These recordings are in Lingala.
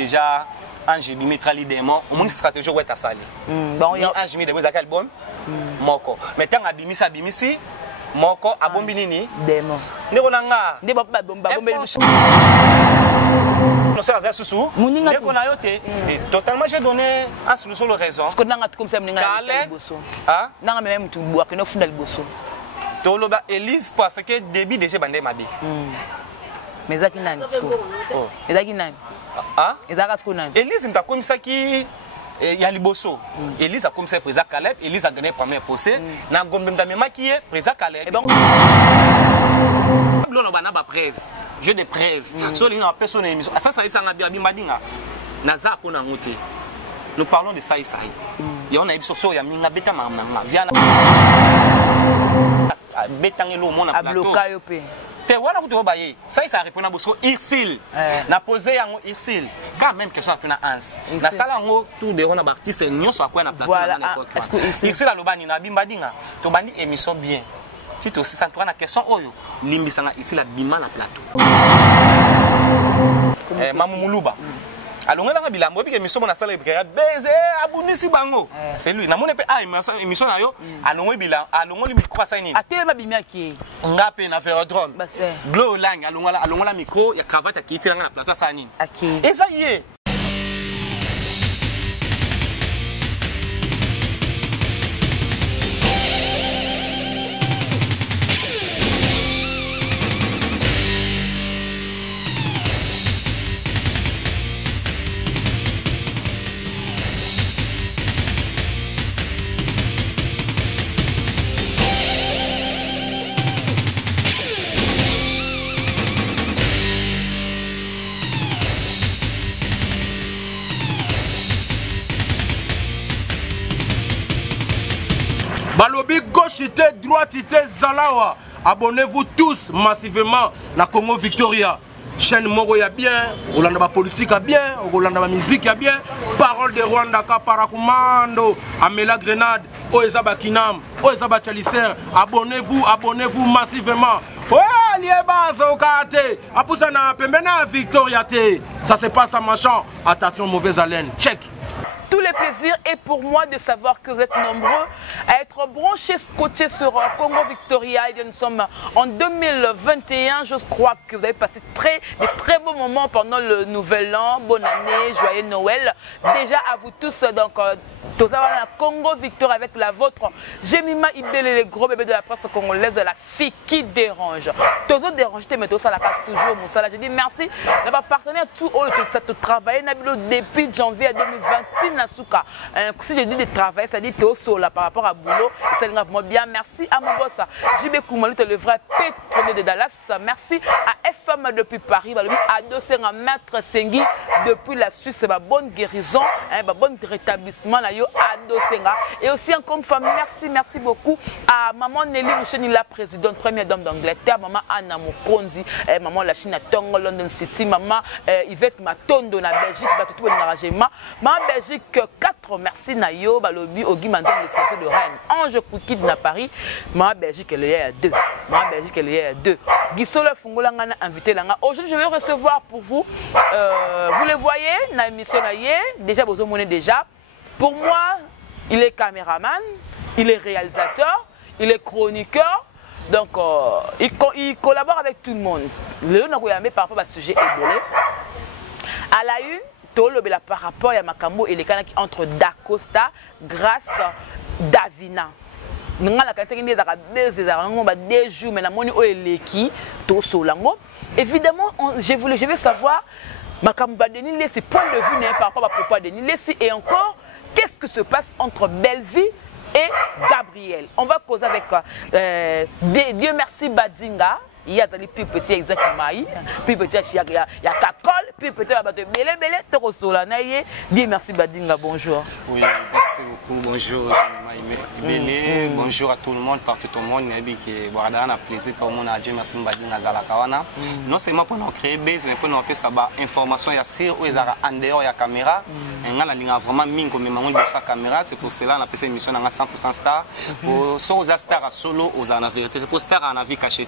déjà Ange Bimitrali démon au moins stratégie ouais ta salé bon Ange mi démon za album moko mais tant abimisa bimisi moko abombi nini démon ndeko nanga ndé ba bomba bombeli non ça za susu ndeko na yote et totalement j'ai donné à solution le raison parce que nanga comme ça nanga liboso ah nanga même tu bois que no funda liboso to loba Elise parce que début déjà bandé mabi mais ça qui nani oh et ça qui nani ah et ça qu'est-ce qu'on a Elise mta comme ça qui ya liboso Elise a comme ça président Caleb Elise a gagné premier procès na gombe mtamema qui est président Caleb bon on a ba preuve jeu de preuve so li na personne émission ça ça ça na bien madinga na za pona ngote nous parlons de ça ici et on a biso so ya minga beta mama via betangelo mona plateau bloquer yo pe te wana kuto baye ça ça répond à bosso Irsil na poser yango Irsil quand même question tuna ans na sala ngo tout de on a artiste nyonso akwa na plateau na l'époque Irsil alobani na bimbadinga to bandi émission bien si to 603 na question oyo limbisanga ici la bima na plateau mamu muluba alonga na bilambo bi émission na sala ibika baiser abunisi bango c'est lui na mone pe émission na yo alonga bila alonga li micro sa nini atele bimia ki ngape na Ferrodrome glow lang alonga la micro ya cravate ki itilanga na plateau sa nini et ça y est Balobi gauchité, droitité, Zalawa. Abonnez-vous tous massivement na Congo Victoria. Chaîne Moro ya bien, Rolanda politique ya bien, Rolanda musique ya bien. Parole de Rwanda ka parakumando, Amela Grenade, Oezaba Kinam, Oezaba Chalicer. Abonnez-vous massivement. Ouais, lieba Zokate. Apusa na pembena Victoria te. Ça se passe à machin. Attention mauvaise haleine. Check. Tous les plaisirs et pour moi de savoir que vous êtes nombreux à être branchés, scotchés sur Congo Victoria. Et bien, nous sommes en 2021. Je crois que vous avez passé des très beaux moments pendant le nouvel an. Bonne année, joyeux Noël. Déjà à vous tous, donc, tous avoir la Congo Victoria avec la vôtre. Jemima Ibele, les gros bébés de la presse congolaise, de la fille qui dérange. Tous les dérangés, mais tout ça, la carte toujours, mon salaire. Je dis merci d'avoir partenaire tout haut de cette travail. Depuis janvier 2020. Si je dis de travail, c'est-à-dire que par rapport à boulot, c'est bien. Merci à mon boss, JB Koumalut, le vrai pétrolier de Dallas. Merci à FM depuis Paris, à Dosenga Maître Sengi depuis la Suisse, c'est ma bonne guérison, ma bonne rétablissement à Dosenga. Et aussi encore une fois, merci beaucoup à maman Nelly Moucheni, la présidente, première dame d'Angleterre, maman Anna Mokondi, maman la Chine à Tongo, London City, maman Yvette Matondo, na Belgique, tout le maman Belgique. 4 merci Nayo Balobi Ogi Manzan le séjour de Rennes Ange Koukid na Paris ma Belgique elle est à 2 ma Belgique elle est à 2 Gisolo Fungola ngana invité langa aujourd'hui je vais recevoir pour vous vous le voyez na émission naie déjà vous monnaie déjà pour moi il est caméraman il est réalisateur il est chroniqueur donc il collabore avec tout le monde le nakoyamé par rapport à ce sujet ébolé à la une Tolobela par rapport à Makambo et les canaux qui entre Dacosta grâce Davina. Nous avons des jours, mais évidemment, je vais savoir Makambo Denis Lessi, point de vue par rapport à Papa Denis Lessi et encore, qu'est-ce qui se passe entre Belleville et Gabriel. On va causer avec Dieu merci Badinga. Il y a des plus petits exactement, plus petits il y a Kakol, plus petits belé toko sola naie. Dis merci Badinga, bonjour. Oui, merci beaucoup. Bonjour Belé, bonjour à tout le monde partout au monde. Nabi qui boada na plaisir tout le monde à Dieu merci Badinga zalakawana. Non seulement pour nous créer base mais pour nous faire ça information ya sur ou ezara en dehors ya caméra. Ngala linga vraiment mingo mais mango sa caméra, c'est pour cela on a fait cette émission dans 100% star. Pour so aux stars solo aux en vérité pour star en avis caché.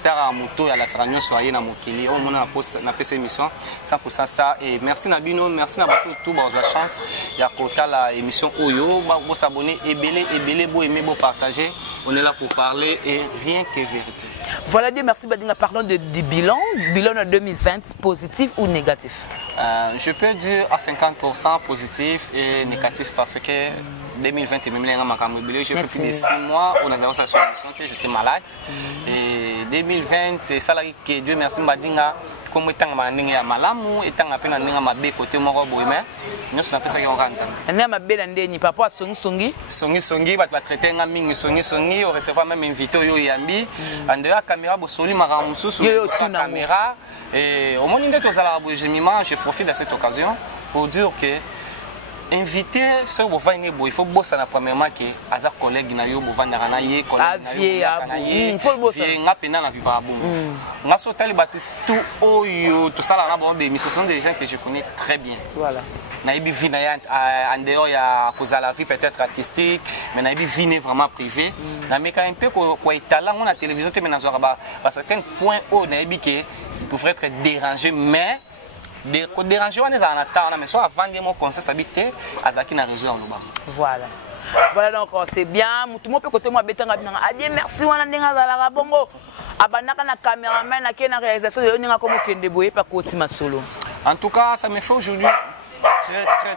star à moto et à l'accélération soyez na mokili on mona na PC émission 100% star et merci Nabino merci na bato tout ba za chance ya kota la émission Oyo ba s'abonner et belé beau aimer beau partager on est là pour parler et rien que vérité. Voilà, Dieu merci Badinga, parlons du bilan en 2020 positif ou négatif? Je peux dire à 50% positif et négatif parce que 2020 j'ai fait plus de 6 mois on a zéro solution j'étais malade et 2020 c'est ça là que Dieu merci Badinga comme étant mandinga ya malamu étant appena ndinga mabe côté moko boyema nous on appelle ça qu'on ranza ndinga mabe na ndeni papa songi ba traiter nga mingi songi on recevoir même invité yo yambi ande ya caméra bo soli maka mususu caméra et au monde ndeto za la bojemima je profite de cette occasion pour dire que invité ce bovani bo il faut bosser na premièrement que aza collègue na yo bovani na ye collègue na yo il faut bosser nga pena na vivre bon nga sotali batu tout oyo tout ça là na bon mais ce sont des gens que je connais très bien voilà na ibi vie na en dehors ya poser la vie peut-être artistique mais na ibi vie vraiment privée na meka un peu quoi talent on a télévision te mais na zo ba certains points au na ibi que pourrait être dérangé mais déranger on est en attendant mais soit avant de mon conseil s'habiter azaki na réseau en loba voilà donc c'est bien tout le monde peut côté moi betanga bien adieu merci wana ndinga zala bongo abanaka na caméraman na kena réalisation de ninga comme kende boye pa koti masolo en tout cas ça me fait aujourd'hui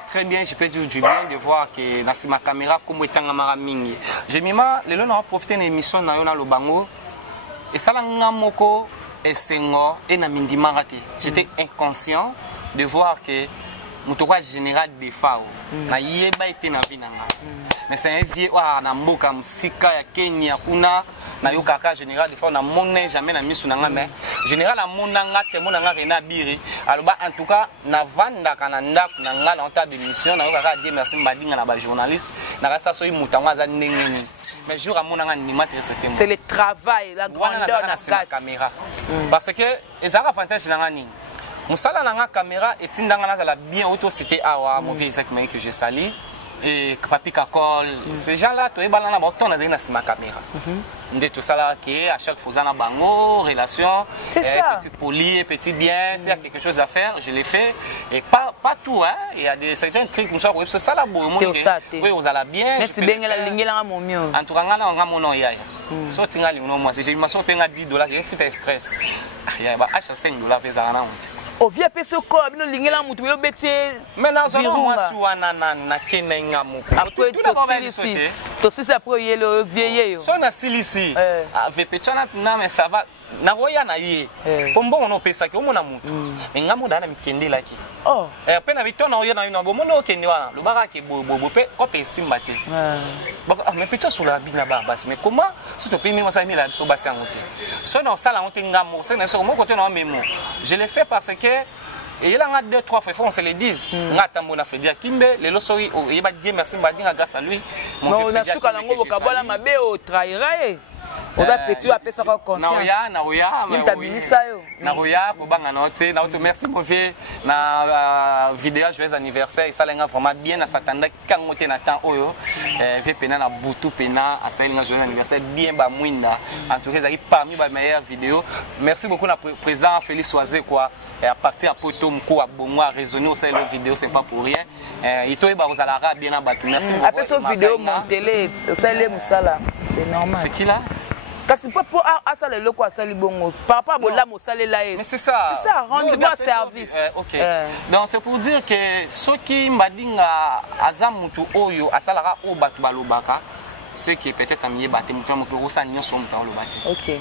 très bien je peux dire du bien de voir que na ma caméra comme etanga mara mingi j'ai mima le long on profiter une émission na yo na lobango et ça la ngamoko et sengo et na mingi marate j'étais inconscient de voir que mutokwa général de fao na yeba été na vinanga mais c'est un vieux na mboka musika ya Kenya kuna na yo kaka général de fao na monnaie jamais na misu nanga mais général na monanga te monanga rena biri aloba en tout cas na vanda kana ndako na ngala en tas de mission na yo kaka dire merci mbadinga na ba journaliste na rasa so imutanga za ndengeni mais jour à monanga ni matre c'était c'est le travail la grandeur de la caméra parce que les avantages nanga ni musala nanga caméra et tindanga na la bien auto cité awa mauvais exactement que je sali et papi kakol ces gens là toi balana ba ton na ma caméra ndé tout ça là qui à chaque fois na bango relation petit poli petit bien s'il y a quelque chose à faire je l'ai fait et pas tout hein il y a des certains trucs comme ça c'est ça là bon oui vous allez bien mais c'est bien la lingela mon mieux en tout cas ngala nga mono ya so tingali no moi j'ai ma so penga $10 et fait express ya ba acha $5 pesa na honte o via peso ko bino lingela mutu yo betie maintenant ça moi suana na kenenga muko après to si ça pour yelo vieille yo so na silisi avec petana na mais ça va na roya na ye pombo on pesa ki omona mutu ngamu na mikende laki oh pe na bitona oyo na ino bomono okende wana lobaka ke bobo pe ko pesi mbate mais peut-être sur la bina baba mais comment si tu peux même ça mi la so basi angote so na sala onte ngamu c'est même comment côté na memo je l'ai fait parce que et il y a 2-3 fois on se le disent ngatambo na Fredia Kimbe le losori et ba Dieu merci mbadinga grâce à lui mon frère Fredia Kimbe ko kabola mabe o trahira oda petit apesa ko conscience na oya mtabinisa yo na oya ko banga note na auto merci mon vieux na vidéo joyeux anniversaire ça lenga vraiment bien na satanda kangote na temps oyo ve pena na butu pena asa lenga joyeux anniversaire bien ba mwinda en tout cas ça parmi ba meilleures vidéos merci beaucoup na président Félix Oisé quoi à partir à poto mko a bongo a raisonner au sein de la vidéo c'est pas pour rien ito ba ozalara bien na batu merci beaucoup après cette vidéo montele ça le musala c'est normal c'est qui là kasi pas pour ça le loko asali bongo papa bola mo salela mais c'est ça rendre-moi service OK donc c'est pour dire que ceux qui mbadinga azamutu oyo asalara o batu balobaka c'est qui peut-être amié baté mutu mo ça nyonso mutu lobati OK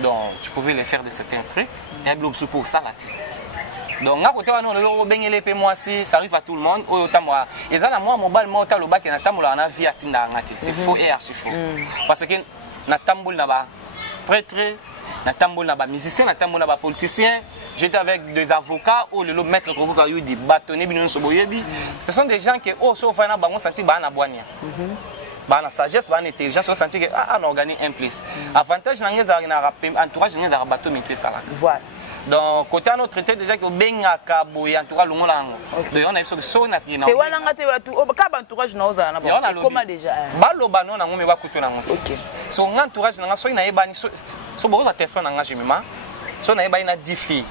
donc tu pouvais les faire de certains trucs et blobsu pour ça là donc à côté on le bengele pe moi si ça arrive à tout le monde oyo tamwa ezana moi mobile mo ta lobaki na tamola na vie atinda ngati c'est faux et archi faux parce que na tambol na ba prêtre na tambol na ba musicien na tambol na ba politicien j'étais avec des avocats ou le maître Koko yu di bâtonner bino so boyebi ce sont des gens qui au so fa na bango senti ba na boania ba na sagesse ba na intelligence on senti que on organise un plus avantage na ngeza na entourage ngeza bateau mi plus ala voilà donc côté à notre traité déjà que benga kabo ya entourage longo lango donc on a vu que so na bien na te wana ngate batu ka ba entourage na oza na ba comment déjà ba loba non na ngome ba kutu na ngoto OK so entourage na nga so ina ebani so boza téléphone na nga jemima so na ebani na 10 filles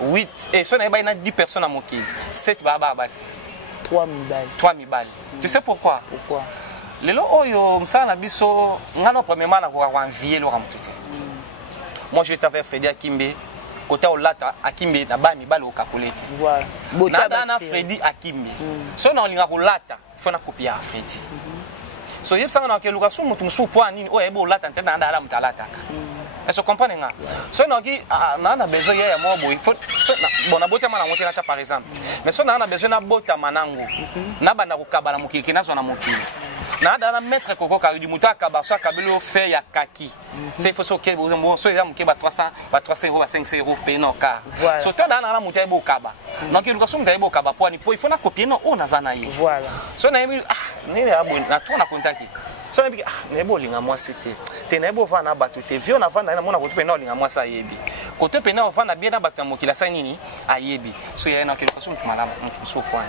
8 et so na ebani na 10 personnes à mokili 7 baba basi 3 mibali tu sais pourquoi lelo oyo msala na biso ngana premièrement na ko envier lo ramtuti moi j'étais avec Freddy Akimbe côté olata Akimbe na ba mibali okakoleti voilà na Freddy Akimbe so na olinga kolata il faut na copier à Freddy so yeb sanga na keluka so mutu musu po nini o yebo olata ntenda na ala mutalata est-ce que comprendre nga so na ki na besoin ya mo boy faut so na bona bota mana moté na par exemple mais so na besoin na bota manango na banda ko kabala mokiki na zo na mokiki na da na mettre koko ka du muta ka so kabelo fait ya kaki c'est il faut so ke bon so ya muke ba 300 euros ba 500 euros pe no ka so to na muta ebo kaba donc il so muta ebo kaba po ni po il faut na copier no o na zana yi voilà so na ni ya bon na to na contacter so na bi nebo linga moi c'était te nebo va na batu te vio na vanda na mona ko pe na linga moi sa yebi ko te pe na vanda bien na batu mokila sa nini ayebi so ya na quelque chose tumala so point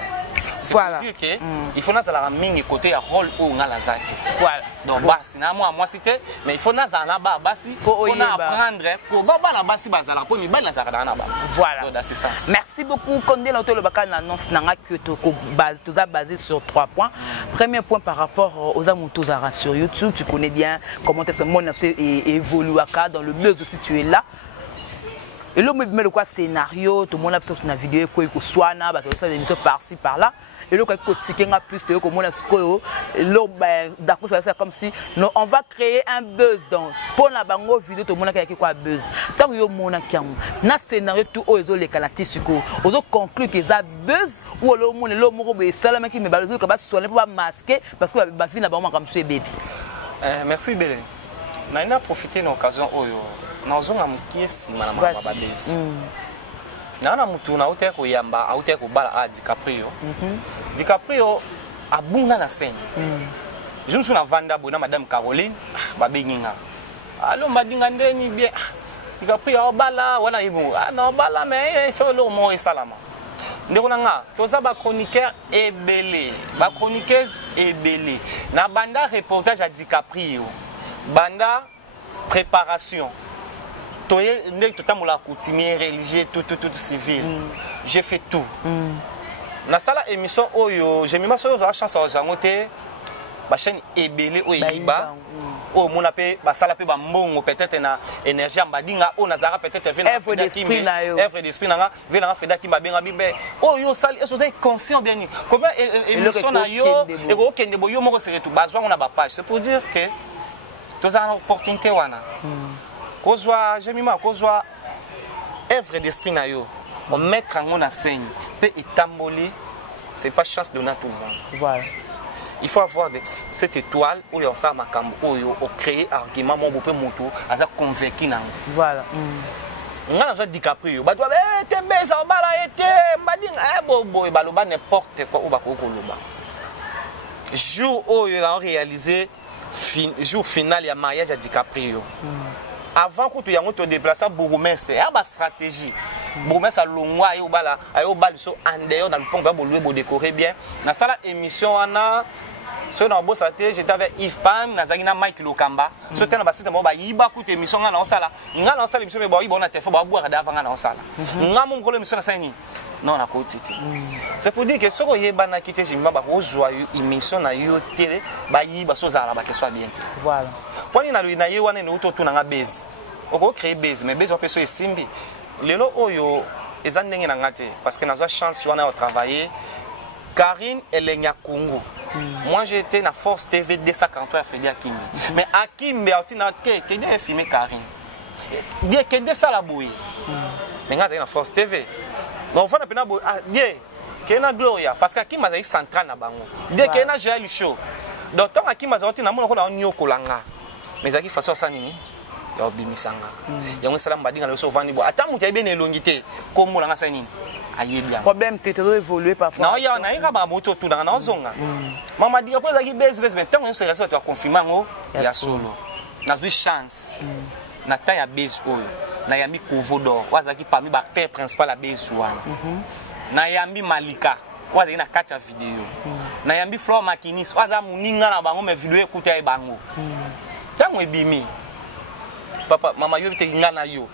c'est pour dire que il faut na la mingi côté ya rôle ou ngala zati voilà donc basi na moi c'était mais il faut na za na ba basi on a apprendre ko ba na basi bazala po mi ba na za na ba voilà donc dans ce sens merci beaucoup Condé Loto le baka na annonce nanga que to base tout ça basé sur 3 points. Premier point par rapport aux Amutozara sur YouTube, tu connais bien comment ce monde évolue dans le buzz aussi tu es là. Et là me met le quoi scénario tout le monde a sur une vidéo quoi que soit na ba que ça des émissions par-ci par-là. Et là quand tu tiens plus de comment est-ce là d'accord c'est comme si non on va créer un buzz dans pour la bango vidéo tout le monde qui quoi buzz tant que yo mona kiamu na scénario tout ozo les canati suko ozo conclure que ça buzz ou le monde le moko be salama qui me balozo que ba soigner pour pas masquer parce que ba vie na ba comme ça baby merci Belé na ina profiter de l'occasion oyo na ozonga mukiesi mana mama babezi na mutu na uta ko yamba auta ko bala a DiCaprio DiCaprio abunga na scène je me suis na vanda bona madame Caroline ba benginga allo madinga ndeni bien DiCaprio bala wana ibu na bala mais il faut le mot salama ndeko nga toza ba chroniqueur ebele ba chroniqueuse ebele na banda reportage à DiCaprio banda préparation toye ndeko totamula coutumier religieux tout civil j'ai fait tout na sala émission oyo j'ai mis ma so chance à jangote ba chaîne ebele oyiba o mona pe ba sala pe ba mbongo peut-être na énergie ambadinga o nazara peut-être œuvre d'esprit na venanga feda ki babenga bibe o yo sali eso vous êtes conscient bien ni comment émission na yo et ko kende bo yo moko se tout bazwa on a ba page c'est pour dire que tous en opportunité wana kozwa jemima kozwa œuvre d'esprit na yo on mettre en scène peut étamboler c'est pas chance donnée à tout le monde voilà il faut avoir cette étoile où il y a ça makambo où il faut créer argument mon beau moto à convaincu na voilà ngana za DiCaprio ba doit te beza bala été mbadinga bobo baloba n'importe quoi ou ba ko loba jour où il a réalisé jour final ya mariage à DiCaprio avant que tu y te déplacer bourgmestre il y a ba stratégie bourgmestre a longwa ayo bala so andeo na le pont ba bolue bo décorer bien na sala émission ana so na bossa te j'étais avec Yves Pan na zagina Mike Lokamba so tena ba site mo ba yiba ku émission nga na sala émission me ba yiba na téléphone ba boire d'avant nga na sala nga mo ngolo émission na sani non na ko tite c'est pour dire que so ko yeba na kité jimba ba ko joyeux émission na yo télé ba yiba so zala ba que soit bien voilà poni na lui na ye wana no to tu na nga base oko créer base mais base on peut so esimbi lelo oyo eza ndenge na ngate parce que nazo chance wana de travailler Karine Elenya Congo moi j'ai été na Force TV 243 à Freddy Akimbe mais Akimbe atina que de filmer Karine bien que de ça la boui mais ngate na Force TV donc on a pena boui bien que na Gloria parce qu'Akimbe a central na bango bien que na Joël Show donc tant Akimbe a na mona ko na nyoko langa mais aki façon ça nini ya obimisanga yango sala mbadinga le so vandi bo ata mutu ayebe ne longité kombo langa sa nini ayebi problème te évoluer par rapport na ya na ika ba moto tu na zonga mama diga poza ki base mais tant on se reste tu confirmer ngo ya solo na zwi chance na ta ya base oyo na yambi Kovodor wazaki parmi ba acteur principal la base wana na yambi Malika wazaki na kacha video na yambi Flor Makinis waza muninga na bango me video ekuta e bango tant ntango ebimi papa mama yo te ngana yo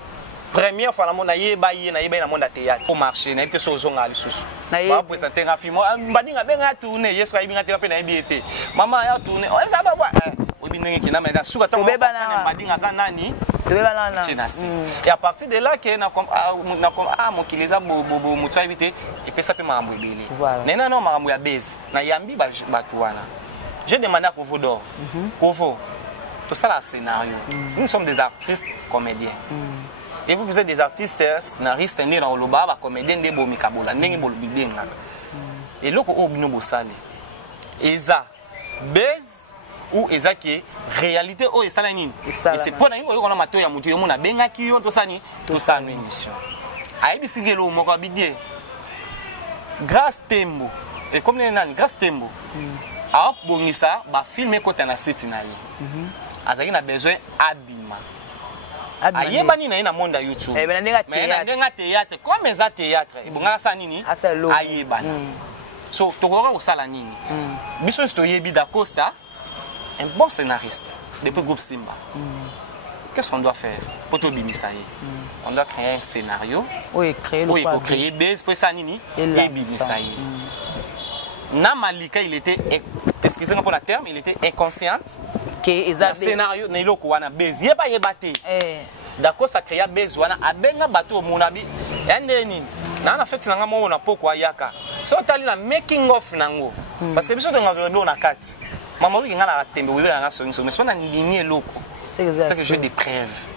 première fois na mona yeba ye na yeba na monde théâtre pour marcher na été sozonga lisusu ba présenter un film mbadinga benga tourner yeso ayibinga te pe na yebiete mama ya tourner o ça ba obinenge kina mais suka tango mbadinga za nani et à partir de là que na comme mokileza bobo mutu ayibite et puis ça peut mambo ebele nena no mambo ya base na yambi ba tuana j'ai demandé à Kovo d'or Kovo tout ça là scénario nous sommes des artistes comédiens et vous êtes des artistes scénaristes nés dans le bas comédiens des bomi kabola ndenge bolubide ngaka et loko obino bosale eza base ou eza qui réalité o esala nini et c'est pour nani oyo kona mato ya mutu yo mona bengaki yo to sani to sa édition ayebi sigelo moko bidie grâce tembo et comme nani grâce tembo a bongisa ba filmer kota na site na ye azaki na besoin abima ayeba nini na monde ya YouTube mais na ndenga théâtre comme eza théâtre ebonga sa nini ayeba so tokora osala nini biso sto yebi da Costa un bon scénariste depuis groupe Simba qu'est-ce qu'on doit faire pour to bimisa ye on doit créer un scénario créer base pour ça nini et bimisa ye na Malika il était excusez-moi pour la terme il était inconsciente que le scénario na iloko wana base yeba yebate d'accord ça créa base wana abenga bato monabi ende nini na fait nanga mo na poko ayaka so tali na making of nango parce que biso tonga zo na kati mama wi ngana tembe wi ngana so mais so na ndimi eloko c'est que j'ai des preuves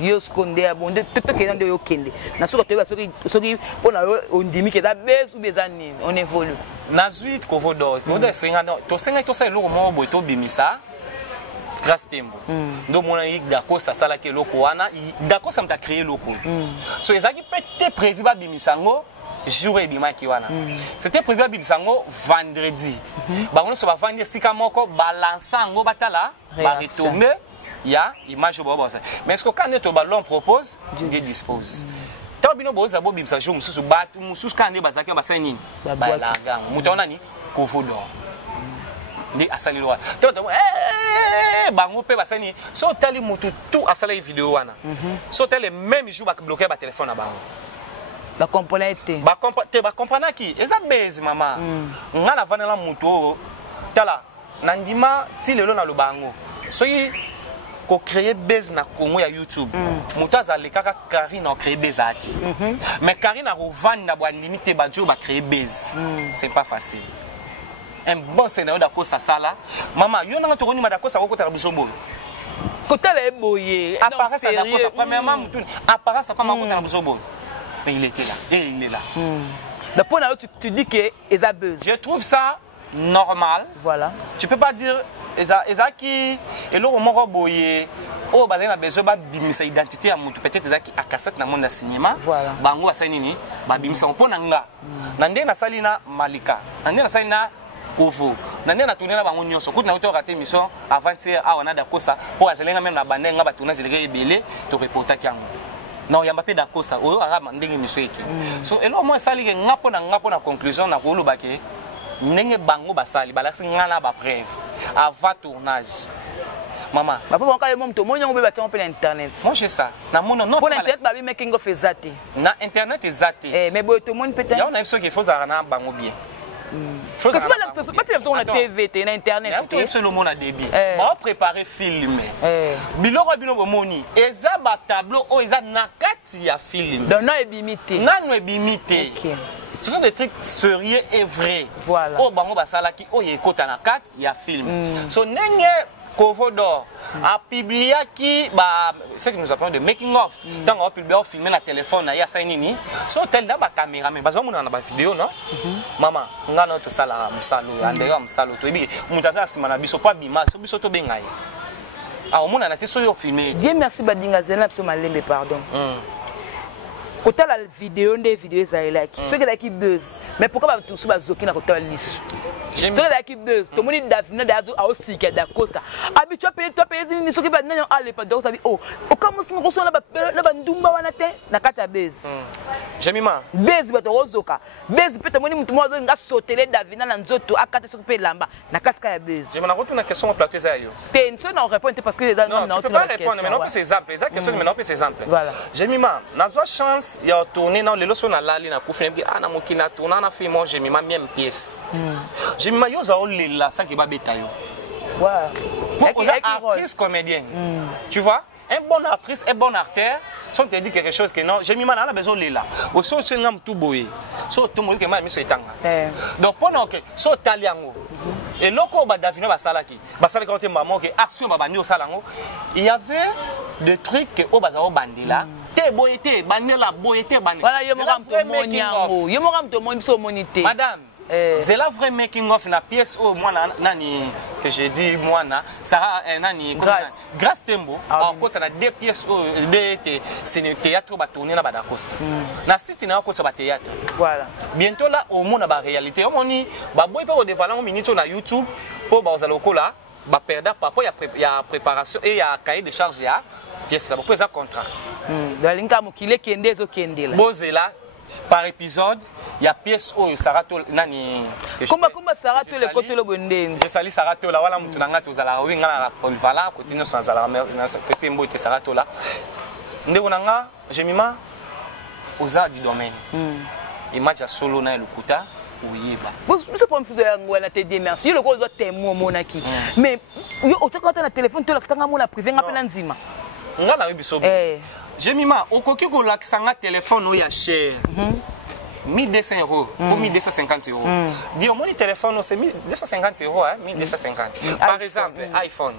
yo skonde abonde tout que dans yo kende na soka to soki pona ondimi ke da base ou bezani on évolue na zuit Kovo d'or Kovo espringa to senga to sa eloko mo boy to bimisa grâce tembo ndo mona yi d'accord ça sala ke loko wana d'accord ça m'a créé loko so ezaki peut-être prévu ba bimisango jour et bimaki wana c'était prévu ba bimisango vendredi ba ngono so ba vendre sika moko balansango batala ba retomber ya image bobo ça mais est-ce que quand to ballon propose Dieu dispose ta bino boza bo bimisa jour mususu batu mususu quand bazaki ba nini ba langa mutona ni Kovo d'or ndi asali loa toto bango pe basani so tali mutu tout asala vidéo wana so tali même jour ba bloquer ba téléphone na bango ba comprendre ba comprendre ki eza base mama ngana vanela mutu tala nandima ti lelo na lobango so yi ko créer base na Congo ya YouTube mutu azale kaka Karine a créer base ati mais Karine a revendre ba limité ba jour ba créer base c'est pas facile. Un bon scénario d'accord ça sala maman yo nanga tokoni madako ça ko ta biso bolo kota la boye apparaît ça d'accord ça premièrement mutu apparaît ça comment ko ta biso bolo mais il était là et il est là mais pour là tu dis que eza buzz je trouve ça normal voilà tu peux pas dire eza qui et lo moko boye oh bazali na besoin ba bimisa identité ya mutu peut-être eza ki akaset na monde ya cinéma bango ba sani nini ba bimisa mpona nga na ndenge na sali na Malika na ndenge na sali na Kovo na ndena tourner na bango nyonso kuti na to rater mission avant-hier a wana dakosa po azelenga même na bandenga ba tournage lege ebele to reporter kyango non yamba pe dakosa oyo arama ndenge mission eke so elo mo sali ke ngapo na conclusion na ko luba ke ndenge bango basali balasi ngana ba preuve avant tournage maman papa on ka mo to mo nyango be batia pe na internet moi j'ai ça na mon non pour internet ba bi making of ezate na internet ezate mais boy to mon peut-être ya on a besoin qu'il faut ça na bango bien faut ça pas la TV na internet tout c'est le monde a débit on préparer film biloko bino bomoni eza ba tableau o eza na kati ya film donc non ebimité nanu ebimité ce sont des trucs sérieux et vrais voilà o bango basala ki o yekota na kati ya film so nenge Kovo d'or a publié qui ce que nous appelons de making of tant on a publié on filmer la téléphone na ya ça nini so tel dans ba caméra mais bazo mona na ba vidéo non maman ngana to sala musalo andeo musalo to ebi mutaza sima na biso pa bima so biso to bengai ah mona na te so yo filmer Dieu merci badinga zela biso malembe pardon kota la vidéo des vidéos za elaki ce que la qui buzz mais pourquoi ba tout so bazoki na kota lisu Ce qui buzz, tout le monde est aussi qui est d'accord. Abi tu as payé ni ce qui va non aller pas donc ça dit oh comme si on reçoit la bandumba wana te na kata buzz. Jemima. Buzz ba to rozoka. Buzz peut moni mutu mo nga sauter davina na nzoto akata ce pe lamba na kata ya buzz. Jemima retourne la question au plateau ça yo. T'es une seule non répondre parce que non tu peux pas répondre mais non plus exemple, ça question mais non plus exemple. Voilà. Jemima, na toi chance il a tourné dans les leçons na lali na kufina bi ana mokina tourna na fait moi Jemima même pièce. Jemima yo za olela ça qui va beta yo. Ouais. Pour actrice comédienne. Tu vois, un bon actrice, un bon acteur, si on te dit quelque chose que non, j'ai mis mal à la besoin de là. Au sol c'est un tout boy. So tout monde que moi mis sur tanga. Donc pendant que so taliango et loko ba davino ba salaki. Ba salaki quand maman que action ba bandi au salango. Il y avait des trucs que au bazaro bandila. Te boyete, bandela boyete bandela. Voilà, yo mo ram to moniango. Yo mo ram to moni so monité. Madame c'est la vraie making of na pièce au moi nani que j'ai dit moi na Sarah nani grâce Tembo en cause na deux pièces de c'est théâtre ba tourner na ba Costa na site na ko ba théâtre voilà bientôt là au monde ba réalité on ni ba boy pas au dévalant au minute na YouTube pour ba ozaloko là ba perdre papa il y a préparation et il y a cahier de charge ya pièce là pour ça contrat dalinga mukile kende zo kende là bozela par épisode, il y a pièce où Sarato nani. Comment Sarato le côté le bondé. Je salue Sarato là, voilà mutu nanga tozala oui ngala polyvalent côté no sans ala na pese mbote Sarato là. Ndeko nanga Jemima oza du domaine. Image ya solo na lukuta uyeba. Vous pas me faire ngwana te dire merci le ko doit témoin monaki. Mais yo otaka na téléphone to la fitanga mona privé ngapela nzima. Ngala biso. Jemima, okoki ko lakisanga téléphone ou ya cher. 1200 € ou 1250 €. Dis au moins téléphone c'est 1250 €, hein, 1250. Par exemple, iPhone.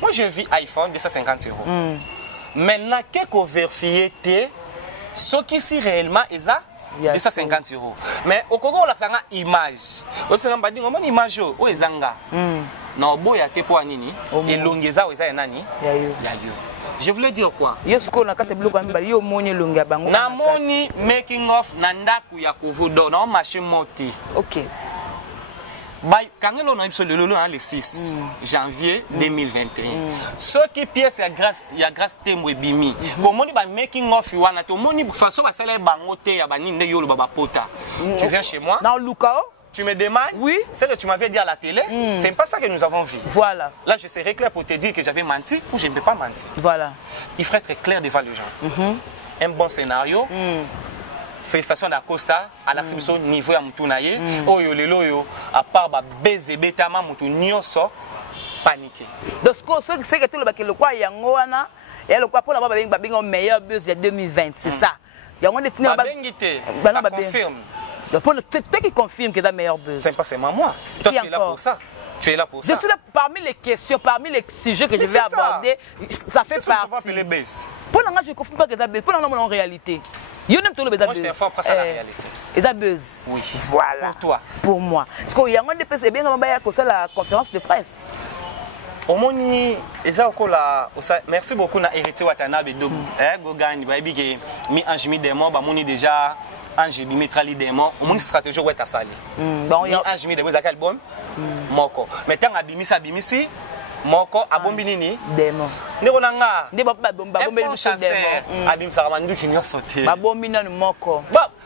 Moi je vis iPhone 250 €. Maintenant, qu'est-ce qu'on vérifie ce qui si réellement est ça 250 €. Mais au Congo on a une image. On s'est dit on a une image au ezanga. Non boya te pour nini et longeza o eza nani? Yayo. Je voulais dire quoi? Namoni making of nandaku ya kuvudo na marché moti. OK. Quand on a le 6 janvier 2021. Ce qui pièce ya grâce temwe bimi. Comment on making of wana to moni façon ba sala bangote ya baninde yolo baba pota. Tu viens chez moi? Dans Lukao? Tu me demandes? Oui. C'est que tu m'avais dit à la télé. C'est pas ça que nous avons vu. Voilà. Là, je serai clair pour te dire que j'avais menti ou je ne peux pas mentir. Voilà. Il faut être clair devant les gens. Un bon scénario. Félicitations d'Acosta à l'artiste niveau ya mutunaye. Oyo lelo yo à part ba BZB tama mutu nyonso paniqué. Donc c'est que tout le bakelo kwa yango wana et le quoi pour la ba meilleur buzz de 2020, c'est ça. Yango de tinga ba bengité. Ça confirme. Donc, toi qui confirme que c'est la meilleure buzz. C'est pas seulement moi. Toi, tu es là pour ça. Tu es là pour ça. Je suis là parmi les questions, parmi les sujets que je vais aborder. Ça fait partie. Pour l'instant, je ne confirme pas que c'est la buzz. Pour l'instant, en réalité. Moi, je t'informe pas ça la réalité. Et ça buzz. Oui. Voilà. Pour toi. Pour moi. Parce qu'il y a un de c'est bien comme ça la conférence de presse. Omoni eza okola merci beaucoup na héritier Watanabe Dogo. Gogani ba bigi mi ange mi démon ba moni déjà ange bi metrali démon omoni stratégie weta sali. Bon ya ange mi démon zakal album moko. Mais tant abimisi moko abombi nini démon. Ndeko nanga. Ndé ba bombi le démon. Abim saramandu ki nyo sauter. Ba bombi na moko.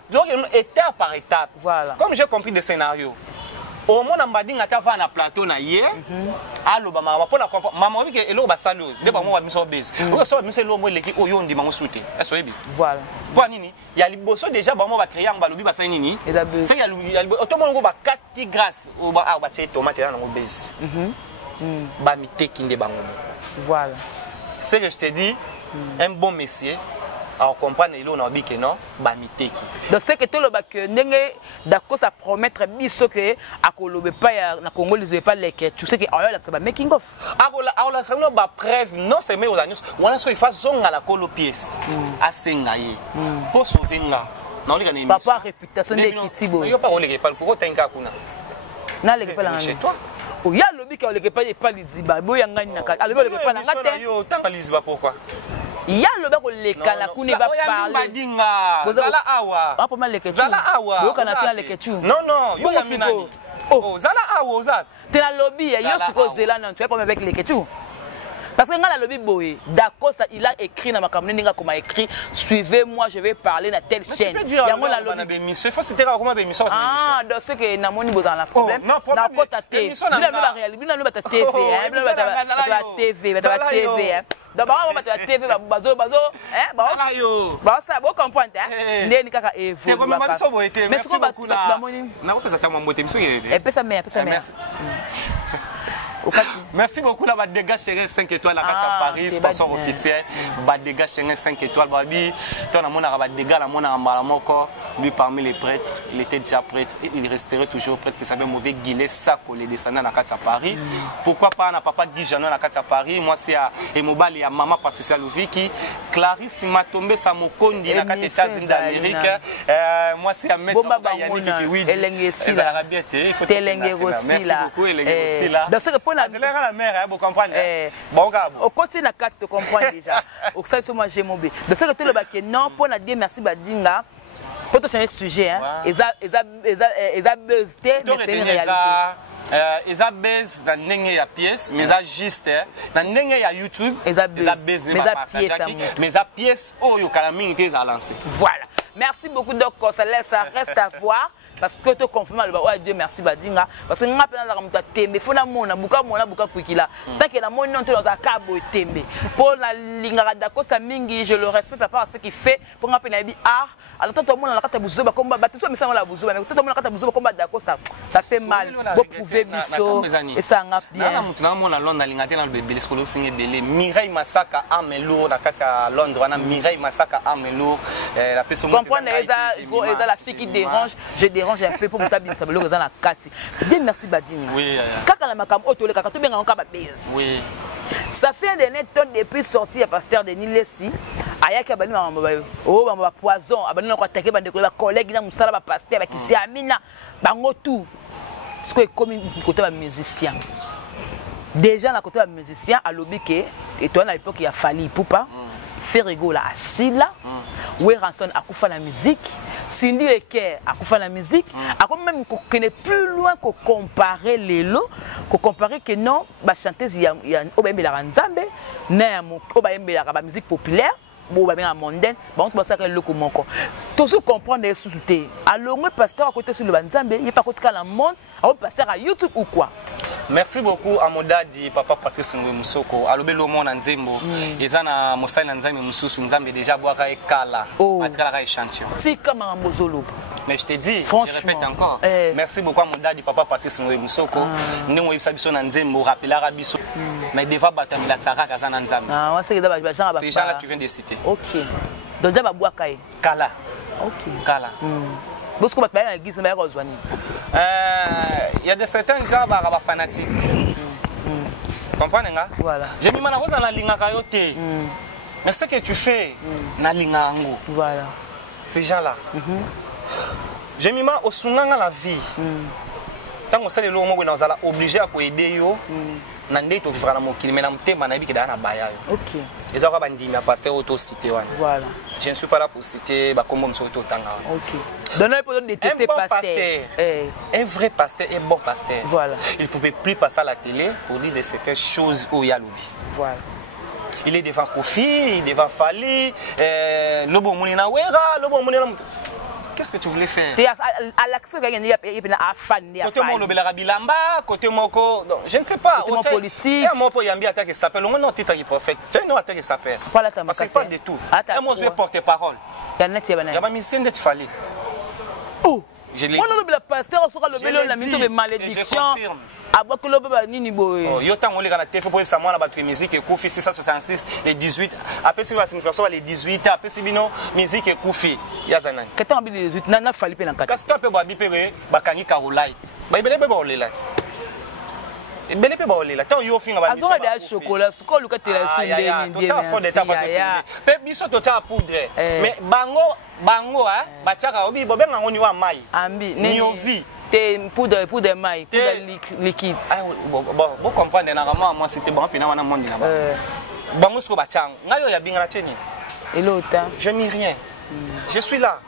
Donc étape par étape. Voilà. Comme j'ai compris le scénario. Au moment où on a na plateau na ye allo ba mama pona mama bi ke elo ba salo de ba mo ba miso base o so miso lo mo leki o yo ndi mango soute eso ebi voilà pour nini ya liboso déjà ba mo ba créer ba lobi ba sa nini c'est ya to mo ngo ba kati grâce o ba che tomate na ngo base ba mi tekinde bango voilà c'est que je te dis un bon messier alors comprendre il on a dit que non ba miteki donc c'est que tout le bac ndenge d'accord ça promettre biso que akolobe pas ya na Congo les pas les que tu sais que alors ça va making of alors ça no ba preuve non c'est mais aux annonces on a so il faut zonga la colo pièce asenga ye pour sauver nga na oli kana émission papa réputation de Kitibo yo pas on les pas pour tenka kuna na les pas chez toi o ya lobi ka les pas les ziba boya ngani na ka alobi les pas na ngate yo tanga les ziba pourquoi il y a le bac les cala kuni va parler zala awa pas mal les questions zala awa yo kana tena les questions non yo ya minani Oh, Zala a Ozat. Tu as lobby, il y a ce que Zélan, tu es comme avec les Ketchou. Parce que dans la lobby boy, d'accord, il a écrit dans ma caméra, comme a écrit, suivez-moi, je vais parler dans telle chaîne. Tu peux dire la lobby. Il faut citer comment émission. Ah, donc c'est que Namoni dans la problème. Non, problème. N'a pas ta TV. Il n'a réalité, il n'a pas ta TV, hein. Il n'a pas ta TV, il n'a pas ta TV, hein. D'abord, on va ta TV, bazo, hein. Bon, ça, vous comprenez, hein. N'est ni kaka évoluer. C'est comme ma mission boy. Merci beaucoup là. Na ko ça mon beauté mission. Et puis ça mère, merci. Merci beaucoup là, Badega Chérin 5 étoiles à Paris, sponsor officiel. Badega Chérin 5 étoiles. Babi, ton amon à Badega, la mon à Malamoko, lui parmi les prêtres, il était déjà prêtre, il resterait toujours prêtre. Il savait mauvais Guillet Sako, les descendants à Paris. Pourquoi pas, n'a papa dit Janon à Paris. Moi, c'est à Emobal et à Maman Patricia Louviki. Clarisse m'a tombé sa mokondi à 4 États-Unis d'Amérique. Moi, c'est à Maître Yannick Kiwid. Il faut merci beaucoup, Elengue là. La mère, vous comprenez. Bon, au continue à 4, tu comprends déjà. Au ça, moi j'ai mon bé. Donc, c'est que tout le baquet, non, pour la dire merci Badinga. Pour te changer de sujet, ils ont buzzé, mais c'est une réalité. Ils ont buzzé dans une pièce, mais ils juste dans une YouTube. Ils ont buzzé, mais ils ont pièce, oh, ils ont lancé. Voilà. Merci beaucoup, donc ça reste à voir. Parce que tu confirmes le ouais Dieu merci Badinga parce que nga pena la tembe fona mona buka kwikila tant que la mona non te dans cabo tembe pour la lingara d'Acosta mingi je le respecte par rapport à ce qu'il fait pour nga pena bi art alors tout le monde la kata buzoba combat battu mais ça la buzoba mais tout le monde la kata buzoba combat d'Acosta ça fait mal beau prouver biso et ça nga bien na mutuna mona Londres lingate na bébé skolo singe belé Mireille Masaka Amelour na kata Londres na Mireille Masaka Amelour la personne comprendre eza la fille qui dérange je dérange un peu pour me taper ça dans la carte. Bien merci Badinga. Oui. Kaka la makam otole kaka to bien encore ba base. Oui. Ça fait un dernier temps depuis sorti à pasteur Denis Lessi. Ayaka bani oh ba poison abani na ko attaquer ba de collègue na musala ba pasteur ba kisi Amina bango tout. Ce que comme côté ba musicien. Déjà na côté ba musicien à lobike et toi à l'époque il a fallu poupa. Ferrego là assis là. Ranson a fait la musique, Cindy Leker a fait la musique, a quand même qu'on est plus loin que comparer les lots, que comparer que non, bah chanteuse il y a Obembe la Nzambe, Obembe la musique populaire, Obembe la mondaine, bon on pense que le comment encore. Tout ce comprendre les sous-soutés. Alors moi pasteur à côté sur le Nzambe, il est pas côté la monde, alors pasteur à YouTube ou quoi? Merci beaucoup à Modadi, papa Patrice Musoko. À l'obé l'homme en Nzembo. Ils ont un moussai en Nzembo, Moussou, Nzembe déjà boire avec Kala. Matkala échantillon. C'est comme un mozolo. Mais je te dis, je répète encore. Merci beaucoup à Modadi, papa Patrice Musoko. Nous avons eu ça en Nzembo, rappelé Arabiso. Mais devant battre la Tsara Kazan Nzembo. Ah, c'est que ces gens-là tu viens de citer. Ok. Donc, tu vas boire Kala. Ok. Kala. Parce que tu vas guider ça, il y a de certains gens qui sont fanatiques. Comprenez? Voilà. Je me demande dans la linga kayote. Mais ce que tu fais, na linga ango. Voilà. Ces gens-là. Je me demande au sunganga la vie. Tant que ça les lois moi nous allons obligé à aider yo. Nande to vivre na mokili mais na mtemba na biki da na baya. OK. Les autres bandimi à pasteur auto cité wana. Voilà. Je ne suis pas là pour citer ba kombo mso to tanga. OK. Donnez pour détester pasteur. Un vrai pasteur et bon pasteur. Voilà. Il ne faut plus passer à la télé pour dire de certaines choses où il y a lobby. Voilà. Il est devant Kofi, il est devant Fali, Lobo Mounina Wera, Lobo Mounina. Qu'est-ce que tu voulais faire? À l'action, il y a un fan. Côté mon Lobela Bilamba, côté Moko, je ne sais pas. Côté politique. Il y a un mot pour Yambi attaque qui s'appelle. On a un titre qui prophète. Tu as un attaque qui s'appelle. Parce qu'il parle de tout. Et moi, je vais porter parole. Il y a ma mission de Fali. Oh! Je l'ai dit. On a le pasteur, on a le la mission de malédiction. Je confirme. Après que l'homme ni boy. Yo tant on les gars TV pour ça moi la batterie musique et Koufi 666 les 18 après si la signification les 18 après si bino musique et Koufi yazana. Que tant les 18 nana fali pe na kati. Parce que peut ba bipere ba kangi Carolite. Ba ibele pe ba olela. Ibele pe ba olela. Tant yo finga ba biso. Azo de chocolat, ce ko luka tela sundeni. To ta fond d'état ba te. Pe biso to ta poudre. Mais bango bachaka obi bo benga ngoni wa mai. Ambi ni ovi. Poudre maïs, poudre liquide. Vous comprenez, moi c'était bon, puis dans le monde là-bas. Bon, ce que bachang, ngayo ya binga cheni. Et l'autre. Je m'y rien. Je suis là.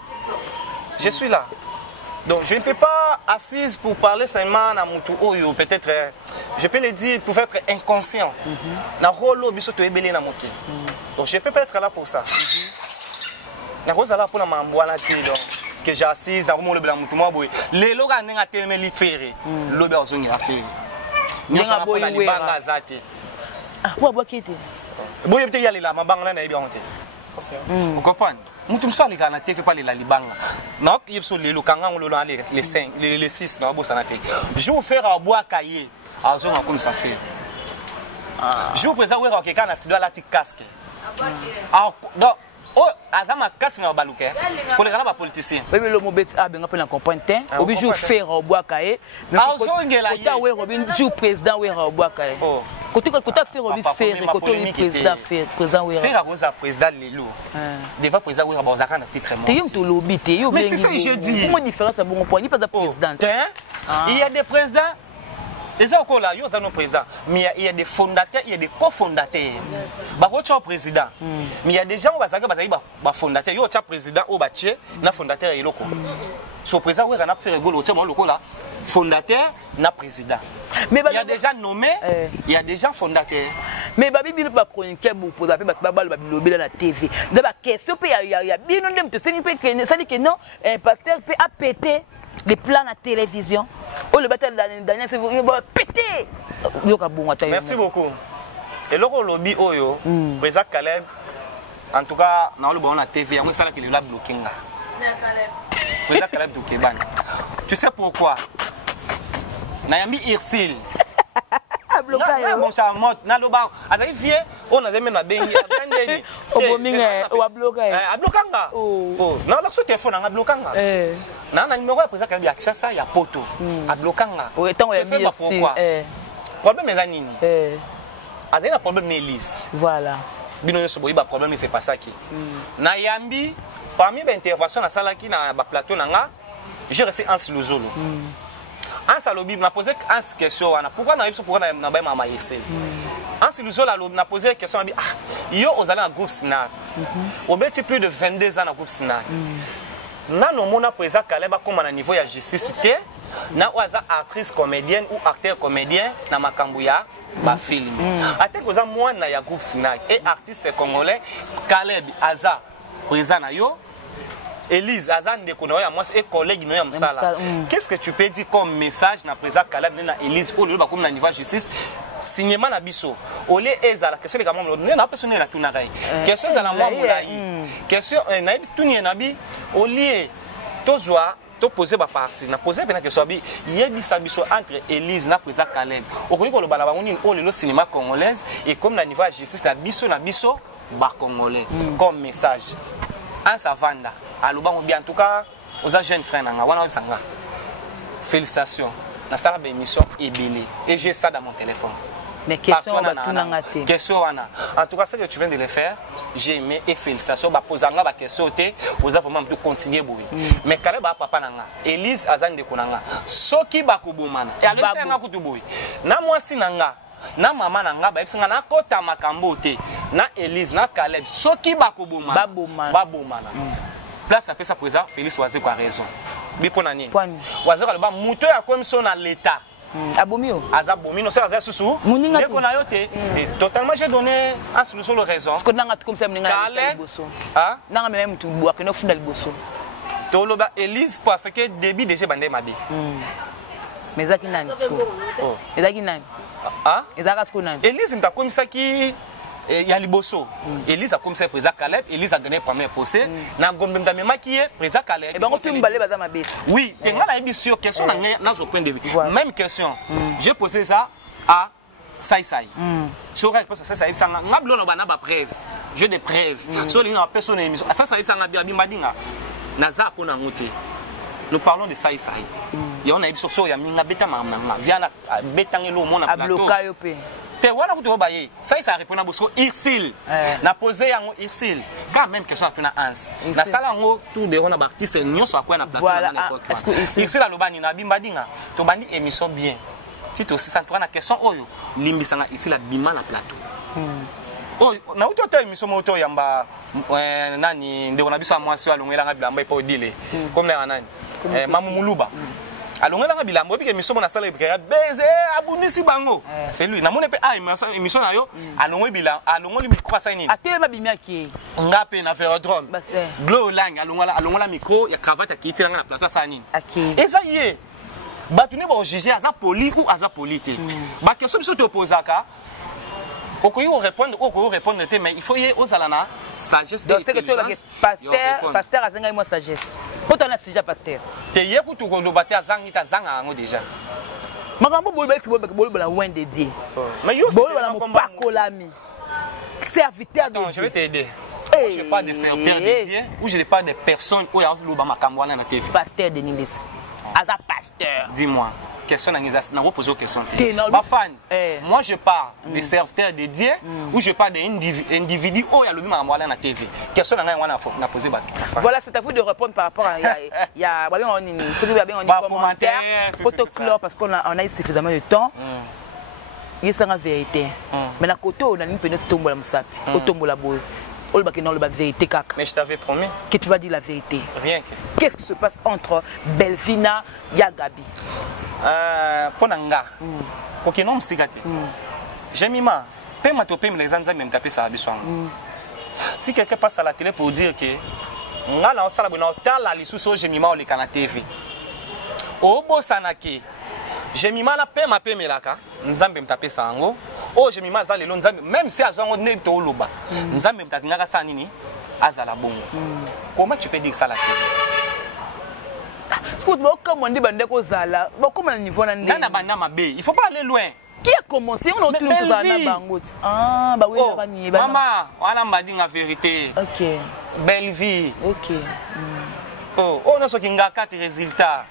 Je suis là. Donc je ne peux pas assise pour parler seulement à Moutou Oyo, peut-être, je peux le dire pour être inconscient. Na rolo biso to ebele na moké. Donc je peux pas être là pour ça. Na rosa là pour na mambwana ti donc que j'assise na romo le bla Moutou mo boy. Le loga nenga teme li fere. Lobe ozongi la fere. Nenga boy libanga zate. Ah, wa kiti. Boy peut y aller là mabanga na ebi honte. Vous comprenez? Moutou mso ali kana te fait pas les libanga. Na yebso le lokanga ngolo les 5 les 6 na bosa na te. Je vous faire à bois cahier. Azonga comme ça fait. Je vous présente où quelqu'un a sidwa la petite casque. Ah donc oh azama casque na baluke. Pour les gars ba politiciens. Oui mais le mobet a bien appelé en comprendre. Obi jou faire au bois cahier. Mais kota we Robin jou président we au bois cahier. Côté faire Robin faire côté le président faire président we. Faire Rosa président lelo. Devant président we ba zaka na titre mort. Te yom to lobby te yo bien. Mais c'est ça que je dis. Comment différence à bon point ni pas de président. Il y a des présidents. Les gens qui sont là, président, mais il y a des fondateurs, il y a des cofondateurs. Il y a président, mais il y a des gens qui sont fondateurs, il y a président, il y a fondateur et locaux. Ce président, il y a fait rigolo, fondateur, il y a président. Il y a des gens nommés, il y a des gens fondateurs. Mais babi bino ba chroniqueur pour appeler ba bal ba lobby dans la TV. Dans la question il y a bien non de ça dit que non un pasteur peut a péter les plans à la télévision. Oh le bataille Daniel c'est péter. Merci beaucoup. Et le lobby oyo président Caleb en tout cas dans le bon la TV moi ça là que le lab blocking là. Président Caleb Doukeban. Tu sais pourquoi? Nayami Irsil. Bon charmante na loba azali vie on a même na bengi abandeni obominga wa bloquer ablokanga oh na la so téléphone na blokanga na numéro ya président Kalbi akisa ça ya poto ablokanga c'est fait pourquoi problème est nini azali na problème na Elise voilà bino so boyiba problème c'est pas ça qui na yambi parmi les interventions na sala ki na ba plateau nanga j'ai resté en Luzolo. En salobi m'a posé une question pourquoi na ba mama yesel en Luzolo n'a posé une question yo ozali un groupe Sinal obeti plus de 22 ans dans groupe Sinal na no mona président Kaleba comme na niveau ya justice té na oza actrice comédienne ou acteur comédien na makambo ya ba film ate koza mwana ya groupe Sinal et artiste congolais Caleb aza président na yo Elise Azan de Konoya, moi et collègue Noya Msala. Qu'est-ce que tu peux dire comme message na président Caleb na Elise au lieu ba comme na niveau justice signement na biso. Olé ezala question les gamins na personne na tunarai. Question za na mamulayi. Question na tuni na bi olé tozwa to poser ba parti na poser bena question bi yebisa biso entre Elise na président Caleb. Okoli ko lo bala ba ngoni o le cinéma congolaise et comme na niveau justice na biso ba congolais comme message. En savanda aloba bien en tout cas aux jeunes frères nanga wana sanga félicitations na sala ba émission ebélé et j'ai ça dans mon téléphone mais question wana en tout cas ce que tu viens de le faire j'ai aimé et félicitations ba posanga ba question té aux vraiment tout continuer boy mais kale ba papa nanga Elise azan de konanga soki ba kobomana et alors c'est nga kutu boy na mwasi nanga na mama nanga ba ebisinga na kota makambo te na Elise na Caleb soki bakoboma babomana place après ça présent Félix Wazé quoi raison bipona nini Wazé ka ba muto ya commission na l'état abomio azabomino ça aza susu ndeko na yote et totalement j'ai donné à solution le raison parce que nanga comme ça mninga liboso ah nanga même mutu bwakeno funda liboso to loba Elise parce que début déjà bandé mabe mais zaki nani oh ezaki nani ah ezaka sko nani Elise mta komisa ki ya liboso Elise a komisa président Caleb Elise a gagné premier procès na gombe mta mema ki président Caleb et ben on peut mbaler baza mabeti oui tenga na yebi sur question na zo point de vue même question j'ai posé ça à Sai sur réponse ça Sai sanga ngablo no bana ba preuve je des preuves sur une personne émission ça Sai sanga bien madinga na za pona ngote. Nous parlons de Sai. Il y a une sur ya minga beta mamna viana betangelo mona plateau. Te wana kuto baye. Sai répond na boso Irsil. Na poser yango Irsil. Quand même question tuna ans. Na sala ngo tout de rona artiste nyonso akwa na plateau na époque. Irsil alobani na bimbadinga. To bandi émission bien. Si to 600 na question oyo limbisanga Irsil a bima na plateau. Oh, na uto ta émission moto yamba nani ndeko na biso amwasi alongela nga bilamba epo dile. Comme na nani? Mamu Muluba. Alongela nga bilamba puis émission na sala ebika beze abunisi bango. C'est lui. Na mona pe émission na yo alongwe bilamba alongoli micro sa nini? Atelema bimiaki. Ngape na Ferrodrome. Base. Glow Lang alongola micro ya cravate akitira nga na plateau sa nini? OK. Eza ye. Batu ne ba juger aza poli ou aza polité. Ba question biso te opposaka. Okoyo répondre mais il faut y aux alana sagesse. Donc c'est que tu es pasteur azanga moi sagesse. Quand on a déjà pasteur. Te ye pour tout koloba te azangi ta zanga ngo déjà. Makambo bolba bolba la loin de Dieu. Mais yo bolba la pas kolami. Serviteur de Dieu. Je vais t'aider. Je parle de serviteur de Dieu ou je parle de personnes où il y a loba makambo na TV. Pasteur de Nilis. Aza pasteur. Dis-moi. Question n'a reposé aux questions. Ma fan, moi je parle des serviteurs de Dieu ou je parle d'individus où il y a le même à la TV. Question n'a posé. Voilà, c'est à vous de répondre par rapport à il y a bien commentaire protocole parce qu'on a eu suffisamment de temps. Il y a une vérité. Mais la côté on a une fenêtre tombe la musapi, au tombe la boule. Mais je t'avais promis que tu vas dire la vérité. Rien que. Qu'est-ce qui se passe entre Belvina et Gabi? Pour Nanga, quand on s'est gâté, j'ai mis ma paix ma topé, mais les gens même tapé ça à Bissouang. Si quelqu'un passe à la télé pour dire que on a lancé la bonne la lissou, j'ai mis ma au Lekana TV. Au Bossanaki, j'ai mis ma la paix ma paix, mais là, nous avons même tapé ça en haut. Oh, j'ai mis ma zale long, même si à Zongo n'est pas au Loba, nous avons même tapé ça nini, Azala Bongo. Comment tu peux dire ça à la télé? Il faut pas aller loin. Qui a commencé? On a tout maman, on a dit la vérité. Ok. Belle vie. Ok. Oh, on a ce qui a 4 résultats.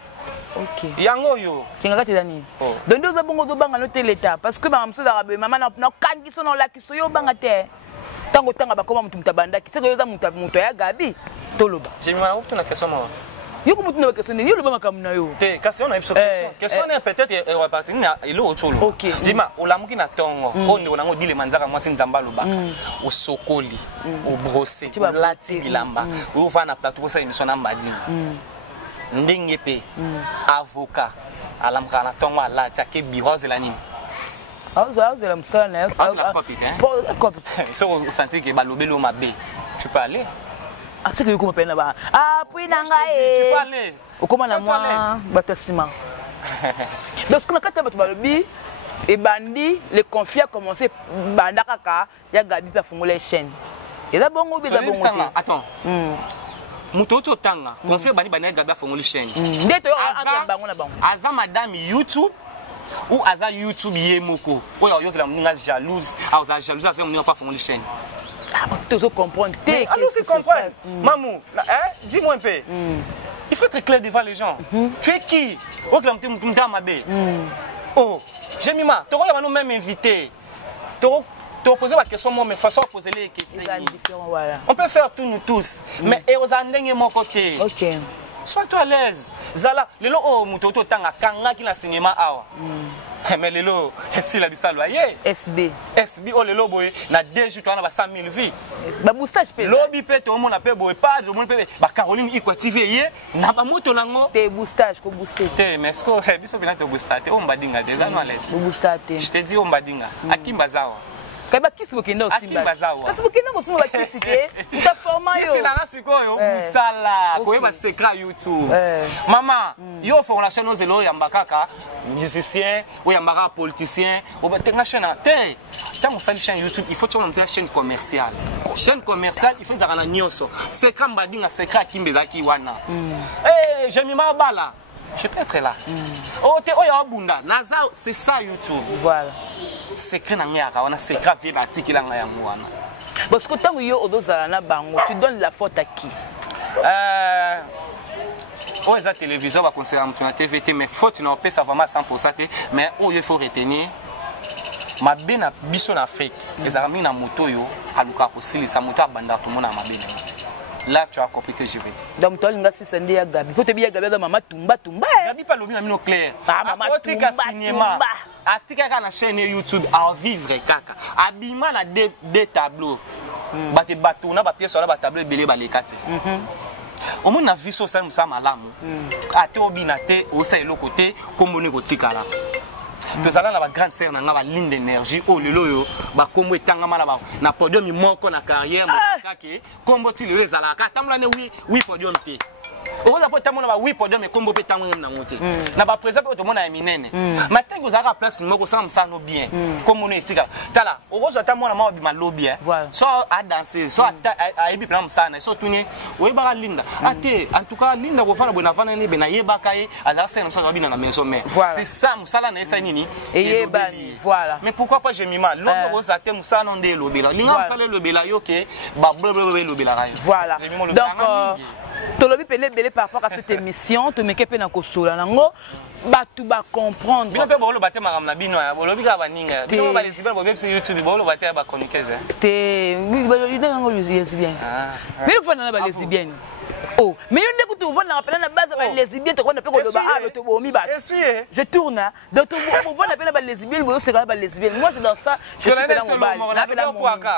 Ok. Yango yo. Qui a 4 années. Donc nous avons besoin de noter l'état parce que maman se d'arabe maman n'a quand ils sont là qui sont yo bangate. Tango tanga ba koma mutu tabanda qui c'est que yo mutu ya Gabi toloba. J'ai mis ma route na question moi. Yo ko mutu na question yo loba makamna yo. Te question na question. Question na peut-être repartir na ilo otolo. OK. Dima olamuki na tongo. Onde onango dile manzaka mwasi nzamba loba. O sokoli, o brosser, o lati bilamba. O va na plateau ça émission na mbadini. Ndenge pe avocat alamka na tongo ala take birose la nini. Vous la msana la copie hein. Copie. Si vous sentez que balobelo mabe, tu peux aller. Ah c'est que yo ko pena ba. Ah puis nanga tu peux aller. Okoma na moi batosima. Donc ce qu'on a quand tu balobi et bandi les conflits a commencé banda kaka ya Gabi pa fungola chaîne. Et là bongo bi da bongo. Attends. Mutoto tanga conflit bandi bana Gabi fungola chaîne. Ndeto yo entre bango na bango. Aza madame YouTube ou aza YouTube yemoko. Oyo yo la mninga jalouse, aza jalouse avec mninga pas fungola chaîne. Tu dois comprendre. Allons se comprendre. Mamou, dis-moi un peu. Il faut être clair devant les gens. Tu es qui? Oh, j'ai mis ma. Tu as même invité. Tu as posé la question, mais façon de poser les questions. On peut faire tout nous tous. Mais et aux andengé mon côté. Ok. Sois-toi à l'aise. Zala, le lo oh mutoto tanga kanga qui na cinéma awa. Mais le lo si la bisa loyer. SB oh le lo boy na 2 jours tu as 100 000 vies. Ba moustache pe. Lobi pe to mona pe boy pas de mon pe ba Caroline Iko TV ye na ba moto nango. Te moustache ko booster. Te mais ce que biso bina te booster te o mbadinga déjà no à l'aise. Booster te. Je te dis o mbadinga. Akimba zawa. Kaiba kisi bokenda osimba. Kasi bokenda mosumo ba kisi te. Uta forma yo. Kisi na sikoyo busala ko eba secret YouTube. Maman, yo fo la chaîne ozelo ya mbakaka musicien ou ya mbaka politicien ou ba tenga chaîne te. Tant on chaîne YouTube, il faut que tu aies une chaîne commerciale. Chaîne commerciale, il faut que tu aies nyonso. Secret mbadinga secret kimbezaki wana. Eh, j'ai mis ma bala. Je peux être là. Oh, te oya bunda. Naza, c'est ça YouTube. Voilà. Secret na ngaka wana secret vie article nga ya mwana. Parce que tant yo odozala na bango, tu donnes la faute à qui? Oh, les téléviseurs va considérer la TVT, mais faute n'a pas ça vraiment 100%, mais oh, il faut retenir. Ma bena biso en Afrique, les amis na moto yo, aluka posili sa moto abanda tout le monde na ma bena. Là, tu as compris que je veux dire. Donc, tu as dit que c'est Gabi. Quand tu as dit que Gabi, maman Tumba. Gabi pas le mien, clair. Maman Tumba. atika na chaîne YouTube à vivre kaka abima na deux tableaux bate bato na ba pièce na ba tableau belé ba lekate au moins na viso ça musa malamu ate obina te osa eloko te kombone kotikala tozala na ba grande sœur na nga ba ligne d'énergie o lelo yo ba kombo etangama na podium moko na carrière mosaka ke kombo ti lelo ezalaka tamula ne oui podium te oza po tamona ba oui podium kombo pe tango na ngote na ba président pe to mona ya minene matin ko zaka place moko ça no bien kombo no etika tala oza tamona ma bima lobby so a danser so a ebi plan msana so tuni oyeba linda ate en tout cas linda ko fana bona fana ne bena yeba kai azaka sena msana bina na maison mère c'est ça msala na esa nini eyebani voilà mais pourquoi pas je mima londo oza te msana nde lobela linga msala lobela yo ke ba bleu lobela rayo voilà donc tolobi pele belé par rapport à cette émission to meke pe na kosola nango batu ba comprendre bino pe bolo baté magam na bino ya bolobi ka baninga bino ba lesbienne bo website YouTube bolo baté ba communiquer te oui ba yide nango lesbienne mais vona na ba lesbienne oh mais yonde ko to vona na na base ba lesbienne to ko na pe ko loba alo to bomi ba je tourne donc to vona pe na ba lesbienne bo c'est ba lesbienne moi c'est dans ça je suis là mobile